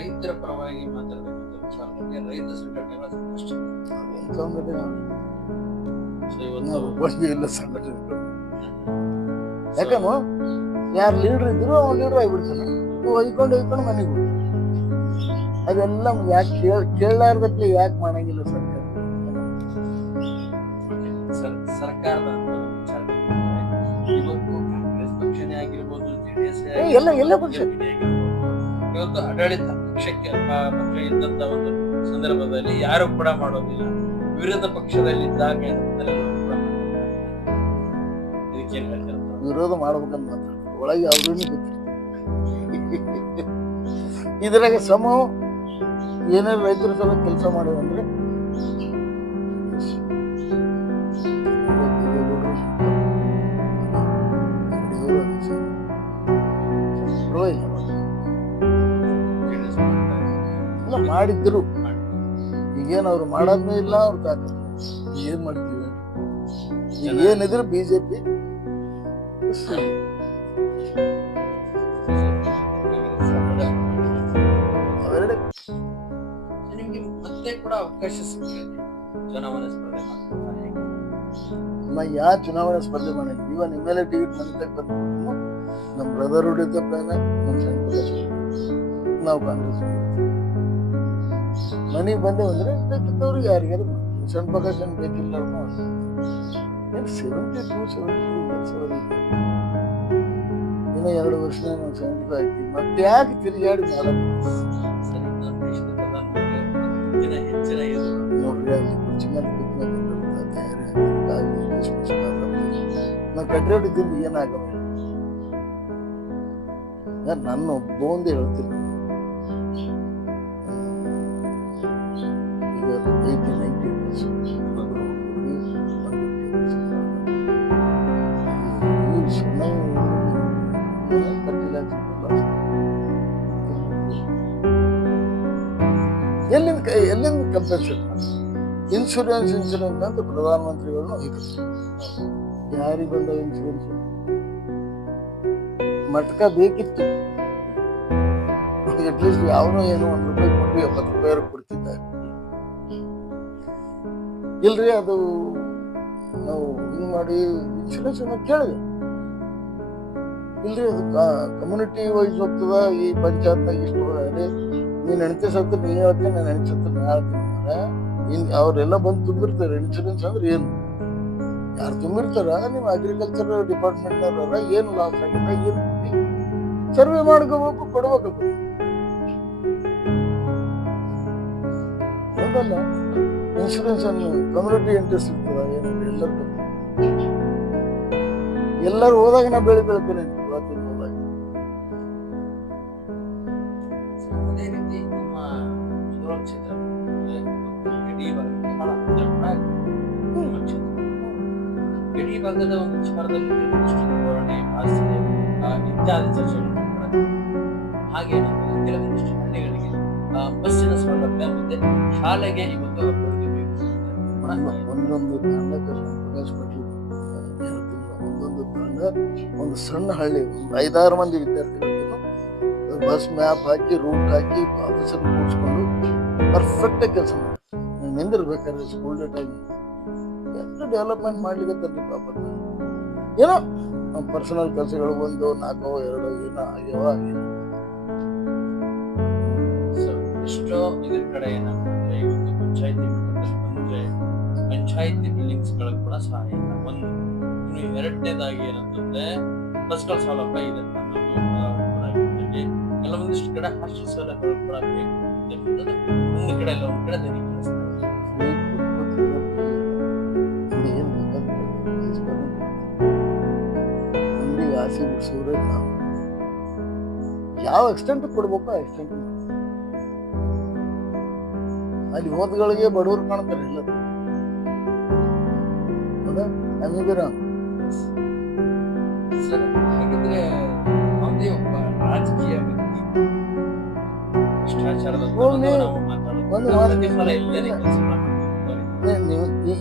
ರೈತರ ಪರವಾಗಿ ಮಾತಾಡಬೇಕಂತ ವಿಚಾರದಲ್ಲಿ ರೈತ ಸಂಘಟನೆಗಳ ಸಂಘಟನೆ ಇಲ್ಲ ಸಂಘಟನೆಗಳು. ಯಾಕಂದ್ರೆ ಯಾರು ಲೀಡರ್ ಇದ್ರು ಅವ್ನು ಲೀಡರ್ ಆಗಿಬಿಡ್ತಾನೆ, ಒಯ್ಕೊಂಡು ಮನೆಗೆ ಹೋಗ್ತಾನೆ. ಅದೆಲ್ಲ ಯಾಕೆ ಕೇಳಲಾರ್ದಕ್ಕೆ ಯಾಕೆ ಮಾಡಂಗಿಲ್ಲ ಸರ್ಕಾರ? ಸರ್ಕಾರದ ಇವತ್ತು ಕಾಂಗ್ರೆಸ್ ಪಕ್ಷನೇ ಆಗಿರ್ಬೋದು, ಜೆಡಿಎಸ್ ಎಲ್ಲ ಪಕ್ಷ ಇವತ್ತು ಆಡಳಿತ ಪಕ್ಷಕ್ಕೆ ಪಕ್ಷ ಇದ್ದಂತ ಒಂದು ಸಂದರ್ಭದಲ್ಲಿ ಯಾರು ಕೂಡ ಮಾಡೋದಿಲ್ಲ. ವಿರೋಧ ಪಕ್ಷದಲ್ಲಿದ್ದಾಗ ವಿರೋಧ ಮಾಡ್ಬೇಕಂತ ಮಾತಾಡ್ತಾರೆ, ಒಳಗೆ ಅವ್ರೂ ಗೊತ್ತಿಲ್ಲ. ಇದ್ರಾಗ ಸಮ ಏನಾದ್ರು ರೈತರ ಸಲ ಕೆಲಸ ಮಾಡೋದಂದ್ರೆ ಎಲ್ಲ ಮಾಡಿದ್ರು. ಈಗೇನು ಅವ್ರು ಮಾಡೋದ್ನೇ ಇಲ್ಲ, ಅವ್ರು ತಾಕತ್ ಏನ್ ಮಾಡ್ತೀವಿ? ಈಗ ಏನಿದ್ರು ಬಿಜೆಪಿ ಅವೆರಡೆ. ನಿಮ್ಗೆ ಮತ್ತೆ ಕೂಡ ಅವಕಾಶ ಸಿಗ್ತದೆ ಚುನಾವಣಾ ಸ್ಪರ್ಧೆ ಮಾಡ್ತಾರೆ. ಯಾವ ಚುನಾವಣಾ ಸ್ಪರ್ಧೆ ಮಾಡಿದ್ವಿ? ಇವ ನಿಮ್ಮ ಮೇಲೆ ಟಿಕೆಟ್ ಮನೆ ಬಂದ್ಬಿಟ್ಟು ನಮ್ಮ ಬ್ರದರ್ ಹೊಡಿದ ಪ್ಲಾನ, ನಮ್ಮ ನಾವು ಕಾಂಗ್ರೆಸ್ ಮನೆಗೆ ಬಂದೆ ಅಂದ್ರೆ ಬೇಕಿದ್ದವ್ರಿಗೆ ಯಾರಿಗಾರು ಸಣ್ಣ ಪ್ರಕಾಶ್ ಬೇಕಿಲ್ಲ. ಏನು 72-73 ಇಯರ್ಸ್ ಅವರಿಗೆ ಇನ್ನೂ 2 ವರ್ಷ ನಾವು 75 ಆಯ್ತು. ಮತ್ತೆ ಯಾಕೆ ತಿರುಗಾಡಿ ಮಾಡೋದು? ನೋಡ್ರಿ, ಅಲ್ಲಿ ಕುರ್ಚಿ ಮೇಲೆ ನಾವು ಕಟ್ಟಿರೋಡಿದ್ದೀನಿ ಏನಾಗಲ್ಲ. ನನ್ನ ಒಬ್ಬ ಹೇಳ್ತೀನಿ, ಈಗ 80-90 ಇಯರ್ಸ್ ಎಲ್ಲಿಂದ ಕಂಪಲ್ಸರಿ ಇನ್ಶೂರೆನ್ಸ್ ಅಂತ ಪ್ರಧಾನಮಂತ್ರಿಗಳನ್ನ ಯಾರಿಗೆ ಬಂದ ಇನ್ಶೂರೆನ್ಸ್ ಮಟ್ಕ ಬೇಕಿತ್ತು. ಅಟ್ಲೀಸ್ಟ್ ಯಾವನೋ ಏನೋ ₹1 ಕೊಟ್ಟು ₹70 ಕೊಡ್ತಿದ್ದಾರೆ. ಇಲ್ರಿ, ಅದು ನಾವು ಹಿಂಗ್ ಮಾಡಿ ಇನ್ಶೂರೆನ್ಸ್ ಕೇಳಿದೆ. ಇಲ್ರಿ, ಅದು ಕಮ್ಯುನಿಟಿ ವೈಸ್ ಹೋಗ್ತದ. ಈ ಪಂಚಾಯತ್ನಾಗ ಇಷ್ಟು ಅದೇ ನೀನ್ ಹೆಣ್ತಿ ಸತ್ತ ನೀನ್ ಹೇಳ್ತೀನಿ, ನಾನು ಹೆಣ್ತಿ ಸತ್ತ ನಾ ಹೇಳ್ತೀನಿ. ಅವ್ರೆಲ್ಲ ಬಂದು ತುಂಬಿರ್ತಾರೆ. ಇನ್ಶೂರೆನ್ಸ್ ಅಂದ್ರೆ ಏನು, ಯಾರು ತುಂಬಿರ್ತಾರ? ನೀವು ಅಗ್ರಿಕಲ್ಚರ್ ಡಿಪಾರ್ಟ್ಮೆಂಟ್ನವ್ರ ಏನು ಲಾಸ್ ಆಗಿದೆ, ಏನು ಸರ್ವೆ ಮಾಡ್ಕೋಬೇಕು, ಕೊಡ್ಬೇಕು. ಹೌದಲ್ಲ? ಇನ್ಶೂರೆನ್ಸ್ ಅನ್ನು ಕಮ್ಯುನಿಟಿ ಇಂಟ್ರೆಸ್ಟ್ ಇರ್ತದ ಏನಿದೆ ಎಲ್ಲರೂ ಹೋದಾಗ ನಾ ಬೆಳಿತೇನೆ. ಅದೇ ರೀತಿ ನಿಮ್ಮ ಕ್ಷೇತ್ರ ಗಡಿ ಭಾಗದ ಒಂದು ವಿಚಾರದಲ್ಲಿ ಧೋರಣೆ, ಭಾಷೆ ಇತ್ಯಾದಿ ಚರ್ಚೆಗಳು ಹಾಗೆ ಕೆಲವೊಂದಿಷ್ಟು ಹಳ್ಳಿಗಳಿಗೆ ಬಸ್ಸಿನ ಸೌಲಭ್ಯ ಮತ್ತೆ ಶಾಲೆಗೆ ಇವತ್ತು ಒಂದೊಂದು ತಂಡಕ್ಕೆ ಪ್ರಕಾಶ್ ಪಾಟೀಲ್ ಒಂದೊಂದು ತಂಡ ಒಂದು ಸಣ್ಣ ಹಳ್ಳಿ 5-6 ಮಂದಿ ವಿದ್ಯಾರ್ಥಿಗಳನ್ನು ಬಸ್ ಮ್ಯಾಪ್ ಹಾಕಿ ರೂಟ್ ಹಾಕಿ ಆಫೀಸರ್ ಕೂಡಿಸ್ಕೊಂಡು ಪರ್ಫೆಕ್ಟ್ ಕೆಲಸ ಮಾಡಿ ನಿಂದಿರ್ಬೇಕಾದ್ರೆ ಸ್ಕೂಲ್ ಡೇ ಟೈಮ್ ಎಷ್ಟು ಡೆವಲಪ್ಮೆಂಟ್ ಮಾಡ್ಲಿಕ್ಕೆ ಪಾಪ. ಏನೋ ನಮ್ಮ ಪರ್ಸನಲ್ ಕೆಲಸಗಳು 1, 4, 2 ಏನೋ ಆಗ್ಯಾವ. ಎಷ್ಟೋ ಇದ್ರ ಕಡೆ ಏನಂತಂದ್ರೆ ಇವತ್ತು ಪಂಚಾಯತಿ ಬಂದ್ರೆ ಪಂಚಾಯತಿ ಬಿಲ್ಡಿಂಗ್ಸ್ ಗಳು ಕೂಡ ಸಹಾಯ ಇಲ್ಲ. ಒಂದು ಇನ್ನು ಎರಡನೇದಾಗಿ ಏನಂತಂದ್ರೆ ಬಸ್ಗಳ ಸೌಲಭ್ಯ ಇದೆ ಕೆಲವೊಂದಿಷ್ಟು ಕಡೆ ಹಾಸ್ಟೆಲ್ ಸೌಲಭ್ಯಗಳು ಕೂಡ ಬೇಕು. ಒಂದು ಕಡೆ ಇಲ್ಲ, ಒಂದು ಕಡೆ ದನಿ ಆಸೆ ಬಿಡಿಸಿದ್ರೆ ನಾವು ಯಾವ ಎಕ್ಸ್ಟೆಂಟ್ ಕೊಡ್ಬೇಕು ಆ ಎಕ್ಸ್ಟೆಂಟ್ ಅಲ್ಲಿ ಹೋದ್ಗಳಿಗೆ ಬಡವರು ಕಾಣ್ತಾರೆ. ಇಲ್ಲ ನಮಗಿರ ಹಾಗಿದ್ರೆ ಒಂದೇ ಒಬ್ಬ ರಾಜಕೀಯ ವ್ಯಕ್ತಿ ಭ್ರಷ್ಟಾಚಾರದ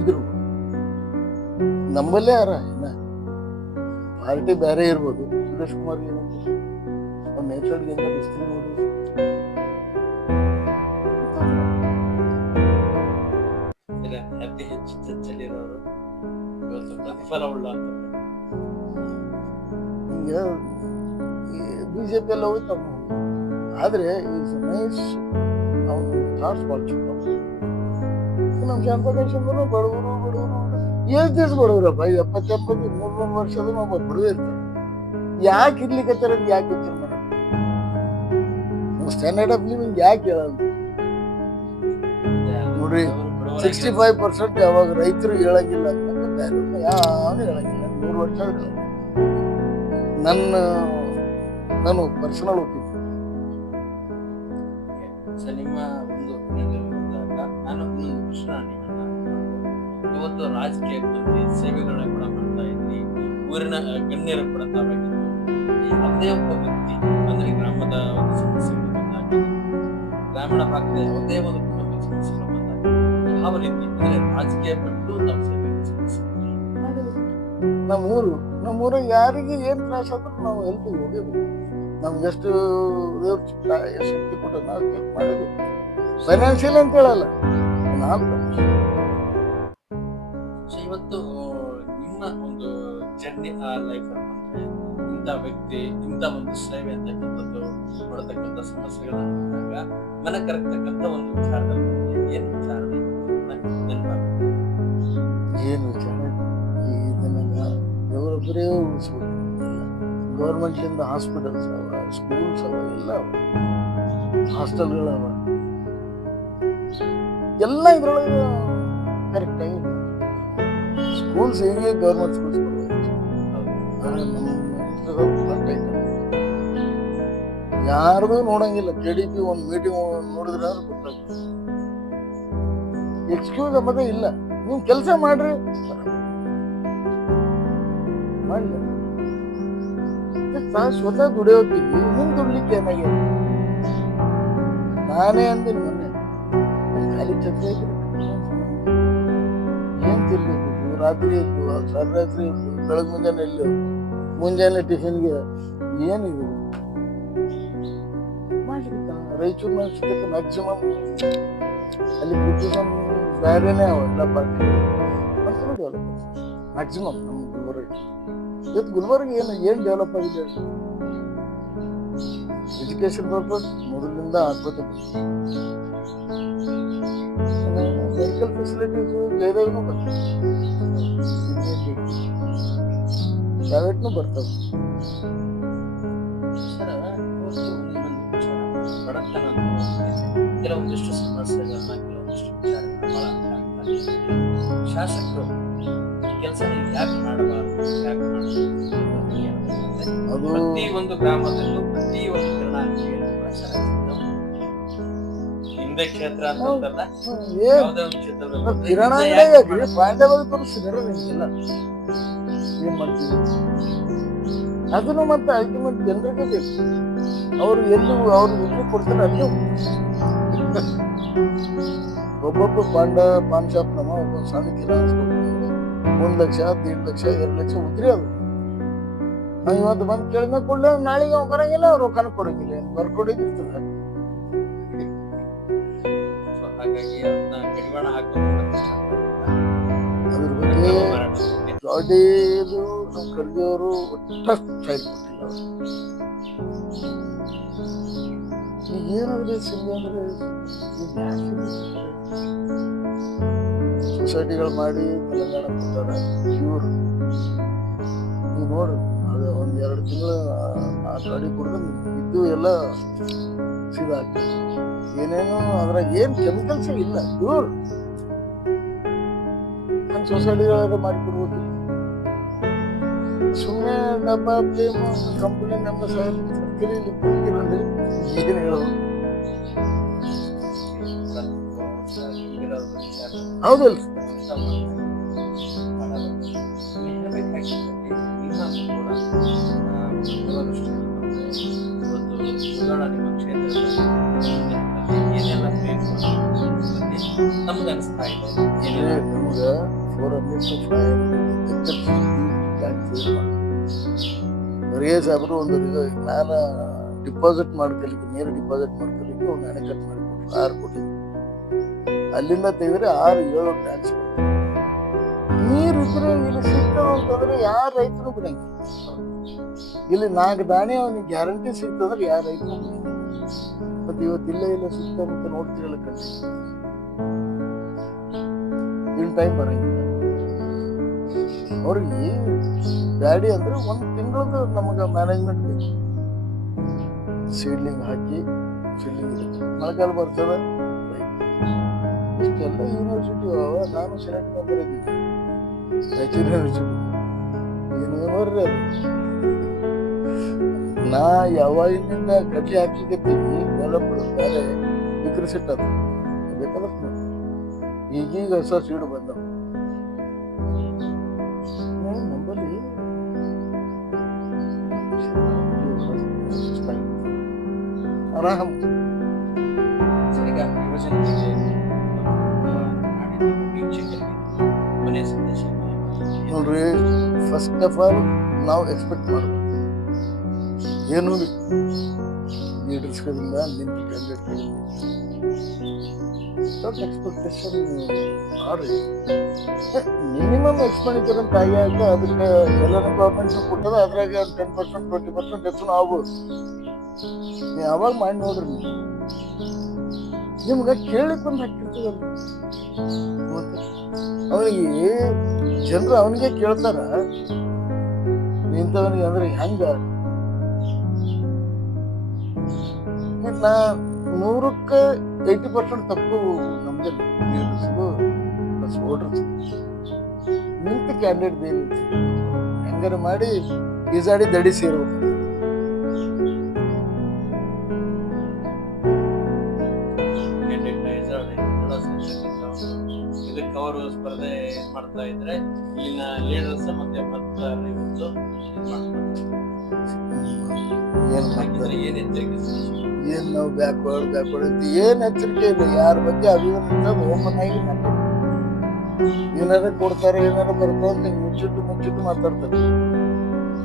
ಇದ್ರು ನಮ್ಮಲ್ಲೇ ಯಾರ ಇನ್ನ ಪಾರ್ಟಿ ಬೇರೆ ಇರ್ಬೋದು. ಸುರೇಶ್ ಕುಮಾರ್ ನೇಚರ್ಗಿಂತ ಬಿಸ್ತ್ರಿ ನೋಡಿ ವಿಫಲವುಳ್ಳ ಅಂತಂದ್ರೆ ಈಗ ಬಿಜೆಪಿ ಎಲ್ಲ ಹೋಯ್ತು ಆದ್ರೆ ಈಸ್ ನೈಸ್ ಅವನು ಥಾಟ್ಸ್ ಭಾಳ ಚಲೋ. ನಮ್ಮ ಜನಪದೇಶಂದ್ರು ಬಡವರು ಎಷ್ಟು ದಿವಸ ಬಡವರಪ್ಪ 70-80 300 ವರ್ಷದ ಒಬ್ಬ ಬಡವೇ ಇರ್ತಾರೆ. ಯಾಕೆ ಇರ್ಲಿಕ್ಕತ್ತಾರ ಯಾಕೆ ಯೋಚನೆ ಮಾಡೋದು? ಸ್ಟ್ಯಾಂಡರ್ಡ್ ಆಫ್ ಲಿವಿಂಗ್ ಯಾಕೆ ಹೇಳಲ್ಲ ನೋಡ್ರಿ? 65% ಯಾವಾಗ ರೈತರು ಹೇಳಂಗಿಲ್ಲ ಅಂತ ಯಾರು ಹೇಳಂಗಿಲ್ಲ. 100 ವರ್ಷ ನಾನು ಪರ್ಸನಲ್ ಒಪಿನಿಯನ್. ನಿಮ್ಮ ಒಂದು ನಾನು ಇನ್ನೊಂದು ಪ್ರಶ್ನೆ ಇವತ್ತು ರಾಜಕೀಯಕ್ಕೆ ಬಂದು ಸೇವೆಗಳನ್ನ ಕೂಡ ಮಾಡ್ತಾ ಇದ್ರಿ, ಊರಿನ ಗಣ್ಯರ ಕೂಡ ತಾವಾಗಿತ್ತು. ಅದೇ ಒಬ್ಬ ವ್ಯಕ್ತಿ ಅಂದ್ರೆ ಗ್ರಾಮದ ಒಂದು ಸಮಸ್ಯೆಗಳು ಬಂದಾಗ, ಗ್ರಾಮೀಣ ಭಾಗದ ಯಾವುದೇ ಒಂದು ಕುಟುಂಬ ಸಮಸ್ಯೆಗಳು ಬಂದಾಗ ಯಾವ ರೀತಿ ಅಂದ್ರೆ ರಾಜಕೀಯ ಬಿಟ್ಟು ನಾವು ಸೇವೆ ನಮ್ಮೂರ ಯಾರಿಗೆ ಏನ್ ತ್ರಾಸ ಆದ್ರೂ ನಾವು ಹೆಲ್ಪ್ ಹೋಗಬೇಕು. ನಮ್ಗೆಷ್ಟು ಶಕ್ತಿ ಕೊಟ್ಟು ನಾವು ಹೆಲ್ಪ್ ಮಾಡೋದು. ಫೈನಾನ್ಷಿಯಲ್ ಅಂತ ಹೇಳಲ್ಲ. ಇವತ್ತು ನಿಮ್ಮ ಒಂದು ಜರ್ನಿ ಲೈಫ್ ಅಂದ್ರೆ ಇಂಥ ವ್ಯಕ್ತಿ ಇಂಥ ಒಂದು ಸೇವೆ ಅಂತಕ್ಕಂಥದ್ದು ಕೊಡತಕ್ಕಂಥ ಸಮಸ್ಯೆಗಳನ್ನ ಮನ ಕರಗ್ತಕ್ಕಂಥ ಒಂದು ವಿಚಾರದಲ್ಲಿ ಏನು ವಿಚಾರ ನೆನಪಾಗುತ್ತೆ? ಏನು ವಿಚಾರ? ಇದನ್ನ ದೇವರೊಬ್ಬರೇ ಉಳಿಸ್ಬೋದು. ಗೌರ್ಮೆಂಟ್ಲಿಂದ ಹಾಸ್ಪಿಟಲ್ಸ್ ಅವ, ಸ್ಕೂಲ್ಸ್ ಅವ, ಎಲ್ಲ ಹಾಸ್ಟೆಲ್ಗಳವ, ಎಲ್ಲ ಇದ್ರೊಳಗೆ ಕರೆಕ್ಟ್ ಆಗಿ ಸ್ಕೂಲ್ಸ್ ಹೇಗೆ ಗೌರ್ಮೆಂಟ್ ಸ್ಕೂಲ್ಸ್ ಯಾರ್ದು ನೋಡಂಗಿಲ್ಲ. KDP ಒಂದು ಮೀಟಿಂಗ್ ನೋಡಿದ್ರೆ ಗೊತ್ತಾಗ್ತದೆ. ಎಕ್ಸ್ಕ್ಯೂಸ್ ಮತ್ತೆ ಇಲ್ಲ. ನೀವು ಕೆಲಸ ಮಾಡ್ರಿ, ಮಾಡಲಿ. ನಾನು ಸ್ವತಃ ದುಡಿಯೋತಿದ್ವಿ, ನಿಮ್ ದುಡ್ಲಿಕ್ಕೆ ಏನಾಗಿದೆ? ನಾನೇ ಅಂದಿನಿ ಮೊನ್ನೆ, ಖಾಲಿ ಛತ್ರ ಏನ್ ತಿರ್ಬೇಕು? ರಾತ್ರಿ ಇದ್ದು ರಾತ್ರಿ ಇದ್ದು ಬೆಳಗ್ಗೆ ಮುಂಜಾನೆ ಎಲ್ಲಿ ಮುಂಜಾನೆ ಟಿಫಿನ್ಗೆ ಏನಿದೆ ರಾಯಚೂರು ಮ್ಯಾಕ್ಸಿಮಮ್ ಅಲ್ಲಿ ಬುದ್ಧಿಸಮ್ ಬೇರೆನೇ ಅವ ಎಲ್ಲ ಪಾರ್ಟಿ ಮ್ಯಾಕ್ಸಿಮಮ್ ನಮ್ಮ ಗುಲ್ಬರ್ಗ. ಇವತ್ತು ಗುಲ್ಬರ್ಗ ಏನ್ ಡೆವಲಪ್ ಆಗಿದೆ? ಎಜುಕೇಶನ್ ಪರ್ಪಸ್ ಮೊದಲಿನಿಂದ ಆಗ್ಬೋದು. ಮೆಡಿಕಲ್ ಫೆಸಿಲಿಟೀಸ್ ಬೇರೆನೂ ಬರ್ತವೆ, ಪ್ರೈವೇಟ್ನು ಬರ್ತವೆ. ಕೆಲವೊಂದಿಷ್ಟು ಸಮಸ್ಯೆಗಳನ್ನ ಕೆಲವೊಂದಿಷ್ಟು ವಿಚಾರಗಳನ್ನ ಶಾಸಕರು ಕೆಲಸ ಯಾಕೆ ಮಾಡಬಾರದು, ಯಾಕೆ ಮಾಡಬಾರದು? ಪ್ರತಿ ಒಂದು ಗ್ರಾಮದಲ್ಲೂ ಪ್ರತಿ ಒಂದು ಹಿಂದೆ ಕ್ಷೇತ್ರ ಅಂತಲ್ಲ, ಯಾವುದೇ ಒಂದು ಕ್ಷೇತ್ರದಲ್ಲಿ ಕಿರಾಣ ಅಂಗಡಿಯಾಗಿ ಪಾಂಡವಾಗಿ ತೋರಿಸಿದಾರೆ. ನಿಮ್ಗೆಲ್ಲ ಏನ್ ಮಾಡ್ತೀವಿ? ಅದನ್ನು ಮತ್ತೆ ಅಲ್ಟಿಮೇಟ್ ಜನರಿಗೆ ಬೇಕು. ಅವ್ರು ಎಲ್ಲಿ ಕೊಡ್ತಾರೆ ಅಲ್ಲಿ ಒಬ್ಬೊಬ್ಬ ಪಾನ್ ಶಾಪ್ ನಮ್ಮ ಒಬ್ಬ ಸಣ್ಣ ಕಿರಾಣ 1 ಲಕ್ಷ 1.5 ಲಕ್ಷ 2 ಲಕ್ಷ ಉದ್ರಿ ಅದು. ನಾವು ಇವತ್ತು ಬಂದು ಕೇಳಿದ ಕೊಡ್ಲಿ, ನಾಳೆಗೆ ಅವ್ನು ಬರಂಗಿಲ್ಲ, ಅವ್ರು ರೊಕ್ಕನ ಕೊಡಂಗಿಲ್ಲ, ಬರ್ಕೊಡಿದಿರ್ತದೆ. ಅದ್ರ ಬಗ್ಗೆ ಗಾಡಿದು ನಮ್ಮ ಖರ್ಗೆಯವರು ಒಟ್ಟ ಸೈಡ್ ಕೊಟ್ಟಿಲ್ಲ. ಈಗ ಏನಾದ್ರೆ ಸಿಂಗ ಅಂದ್ರೆ ಸೊಸೈಟಿಗಳು ಮಾಡಿ ತೆಲಂಗಾಣ ಕೊಟ್ಟಾರ ಪ್ಯೂರ್. ನೀವು ನೋಡ್ರಿ, ಅದು 1-2 ತಿಂಗಳು ಆ ಗಾಡಿ ಕುಡಿದ್ರೆ ಇದ್ದು ಎಲ್ಲ ಸೀದಾ ಆಗ್ತದೆ. ಏನೇನು ಅದ್ರಾಗ ಏನ್ ಕೆಮಿಕಲ್ಸ್ ಇಲ್ಲ, ಪ್ಯೂರ್. ನಮ್ಮ ಸೊಸೈಟಿಗಳಾಗ ಮಾಡಿಕೊಡ್ಬೋದು. ಸುಮ್ಮನೆ ಡಬ್ಬ ಪ್ಲೇಮ್ ಕಂಪನಿ ನಮ್ಮ ಏನ್ ಹೇಳೋದು? ಹೌದಲ್ ನಮ್ಗೆ ಅನಿಸ್ತಾ ಇದೆ ನಮ್ಗೆ 400 to 500 ಖರ್ಗೆ ಸಾಹೇಬರು ಒಂದು ನಾನು ಡಿಪಾಸಿಟ್ ಮಾಡ್ಕೊಲಿಕ್ಕೆ, ನೇರ ಡಿಪಾಸಿಟ್ ಮಾಡ್ಕೊಲಿಕ್ಕೆ ಒಂದು ಅಣೆಕಟ್ಟು ಮಾಡಿಕೊಟ್ರು 6 ಕೋಟಿ. ಅಲ್ಲಿಂದ ತೆಗೆದ್ರೆ 6-7 ಟ್ಯಾಂಕ್ಸ್ ನೀರು ಇದ್ರೆ ಇಲ್ಲಿ ಸಿಗ್ತದ ಅಂತಂದ್ರೆ ಯಾರ ರೈತರು ಬಿಡಂಗಿಲ್ಲ. ಇಲ್ಲಿ 4 ದಾಣಿ ಅವನಿಗೆ ಗ್ಯಾರಂಟಿ ಸಿಗ್ತದ್ರೆ ಯಾರ ರೈತರು ಬಿಡಂಗಿಲ್ಲ. ಮತ್ತೆ ಇವತ್ತಿಲ್ಲ ಇಲ್ಲ ಸುತ್ತಮುತ್ತ ನೋಡ್ತಿರಲ್ಲ ಕಣ್ಣಿ ಇನ್ ಟೈಮ್ ಬರಂಗಿಲ್ಲ. ಅವ್ರಿಗೆ ಗಾಡಿ ಅಂದ್ರೆ 1 ತಿಂಗಳದ್ದು ನಮಗ ಮ್ಯಾನೇಜ್ಮೆಂಟ್ ಬೇಕು. ಸೀಡ್ಲಿಂಗ್ ಹಾಕಿ ಸೀಡ್ಲಿಂಗ್ ಮಳೆಗಾಲ ಬರ್ತದ. ಇಷ್ಟೆಲ್ಲ ಯೂನಿವರ್ಸಿಟಿ ನಾನು ಸೆಲೆಕ್ಟ್ ಮಾಡಿದ್ದೀನಿ ರಾಯಚೂರು ಯೂನಿವರ್ಸಿಟಿ. ಏನೇನೋರ್ರಿ ಅದು ನಾ ಯಾವಾಗಿನಿಂದ ಕಡ್ಲಿ ಹಾಕ್ಲಿಕ್ಕತ್ತೀವಿ ಡೆವಲಪ್ಡ್ ಬೇರೆ ವಿಕ್ರಸಿಟ್ ಅದು ಬೇಕಾದಷ್ಟು ಈಗೀಗ ಹೊಸ ಸೀಡು ಬಂದವು ನಮ್ಮಲ್ಲಿ. ಆರಾಮ್ ನೋಡ್ರಿ, ಫಸ್ಟ್ ಆಫ್ ಆಲ್ ನಾವು ಎಕ್ಸ್ಪೆಕ್ಟ್ ಮಾಡ್ಬೇಕು ಏನು ಲೀಡರ್ಸ್ಗಳಿಂದ ನಿಂತು ಕ್ಯಾಂಡಿಡೇಟ್ಗಳಿಂದ ದೊಡ್ಡ ಎಕ್ಸ್ಪೆಕ್ಟೇಷನ್ ಮಾಡ್ರಿ. ಮಿನಿಮಮ್ ಎಕ್ಸ್ಪೆಂಡಿಚರ್ ಅಂತ ಆಗ ಅದಕ್ಕೆ ಎಲ್ಲರೂ ಗೌರ್ಮೆಂಟ್ ಕೊಟ್ಟದ ಅದ್ರಾಗ 10% 20% ಹೆಚ್ಚು ಆಗ್ಬೋದು. ನೀವು ಯಾವಾಗ ಮಾಡಿ ನೋಡ್ರಿ, ನಿಮ್ಗೆ ಕೇಳಿಕ್ ಒಂದು ಹಾಕಿರ್ತದಲ್ಲ. ಅವನಿಗೆ ಜನರು ಅವನಿಗೆ ಕೇಳ್ತಾರ ಇಂಥವನಿಗೆ ಅಂದ್ರೆ ಹೆಂಗ. ನಾ 100ಕ್ಕೆ 80% ತಪ್ಪು ನಮ್ದೇ ಪ್ಲಸ್ ವೋಟರ್ಸ್ ನಿಂತ ಕ್ಯಾಂಡಿಡೇಟ್ ಬೇರೆ ಹೆಂಗಾರ ಮಾಡಿ ಈಸಾಡಿ ದಡಿ ಸೇರ್ಬೇಕು. ಇದಕ್ಕೆ ಅವರು ಸ್ಪರ್ಧೆ ಮಾಡ್ತಾ ಇದ್ರೆ ಇಲ್ಲಿನ ಲೀಡರ್ಸ್ ಮತ್ತೆ ಏನ್ ನಾವು ಬ್ಯಾಕ್ವರ್ಡ್ ಅಂತ ಏನ್ ಎಚ್ಚರಿಕೆ ಇಲ್ಲ. ಯಾರ ಬಗ್ಗೆ ಅಭಿವೃದ್ಧಿ ಓಪನ್ ಆಗಿ ಏನಾರ ಕೊಡ್ತಾರೆ ಏನಾರ ಬರ್ತಾವ ಅಂತ ಮುಚ್ಚಿಟ್ಟು ಮಾತಾಡ್ತಾರೆ.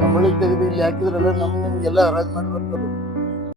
ನಮ್ಮಳಿಗೆ ತೆಗೆದು ಇಲ್ಲಿ ಹಾಕಿದ್ರಲ್ಲ ನಮ್ಗೆಲ್ಲ ಹರಾಜ್ ಮಾಡಿ ಬರ್ತಾರೆ.